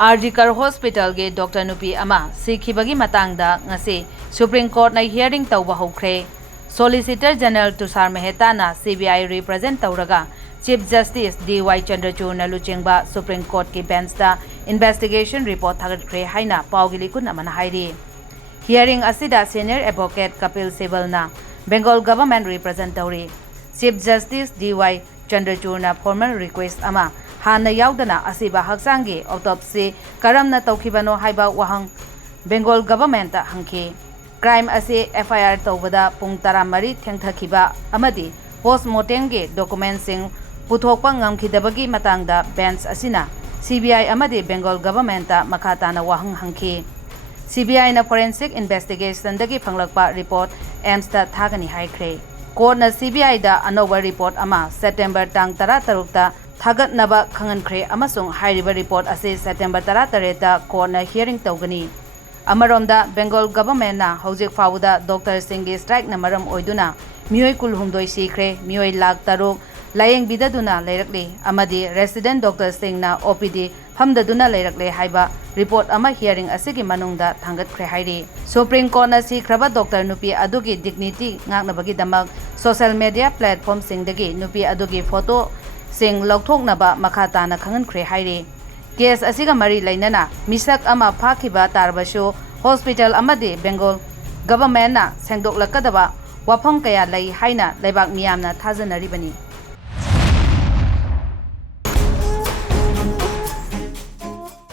RG Kar hospital के doctor नुपी अमा सिखिबगी मतंगदा ngasi supreme court ना हियरिंग तौबा हौख्रे सॉलिसिटर जनरल तुषार मेहता ना CBI represent तौरगा chief justice D.Y.. Chandrachud ना लुचिंगबा सुप्रीम कोर्ट की बेंच दा इन्वेस्टिगेशन रिपोर्ट थागटख्रे हाइना पावगी लिकुन अमना हाइरी hearing असिदा senior advocate Kapil Sibal ना Bengal government represent तौरी chief justice D.Y.. Chandrachud ना फॉर्मल रिक्वेस्ट अमा हाना यावदना असिबा हक्सांगी ऑटोप्सी करमना तौखिबनो हाइबा वहंग बेंगल गवर्नमेंट हंखी क्राइम असे एफआईआर तौबदा पुंग 13 थेंगथखिबा अमदी पोस्टमार्टम के डॉक्यूमेंट्सिंग पुथोकपा ngamkhidabagi matangda bench asina CBI amadi Bengal government ta makhatana wahang hangki CBI na forensic investigation dagi phanglakpa report aims ta thagani haikre court na CBI da anoba report ama September tang 13 ta थागत नबा खंगनख्रे अमसुंग हाइरिबा report असे September 13 ता court hearing तौगनी अमरोमदा Bengal government ना हौजिक फाउदा doctor सिंगी strike ना मरम ओइदुना मियोय कुल हुमदोय सिख्रे मियोय लाख तरुक लायेंग बिददुना लेरकले अमदी रेसिडेंट डॉक्टर सिंग ना ओपीडी फमददुना लेरकले हाइबा रिपोर्ट अमा हियरिंग असेगी मनुंगदा थांगतख्रे हाइरी सुप्रीम कोर्ट ना सिख्रबा डॉक्टर नुपी अदुगी dignity ngaknabagi damak social media platform सिंगदगी नुपी अदुगी फोटो सिंग लौथोकनबा मखाताना खंगनख्रे हाइरे केस असिगा मरी लैनना मिसक अमा फाखिबा तारबसु हॉस्पिटल अमदि बेंगल गवर्नमेंट ना सेंगदोकलकदबा वाफम कया लै हाइना लेबाक मियामना थाजनरिबनी।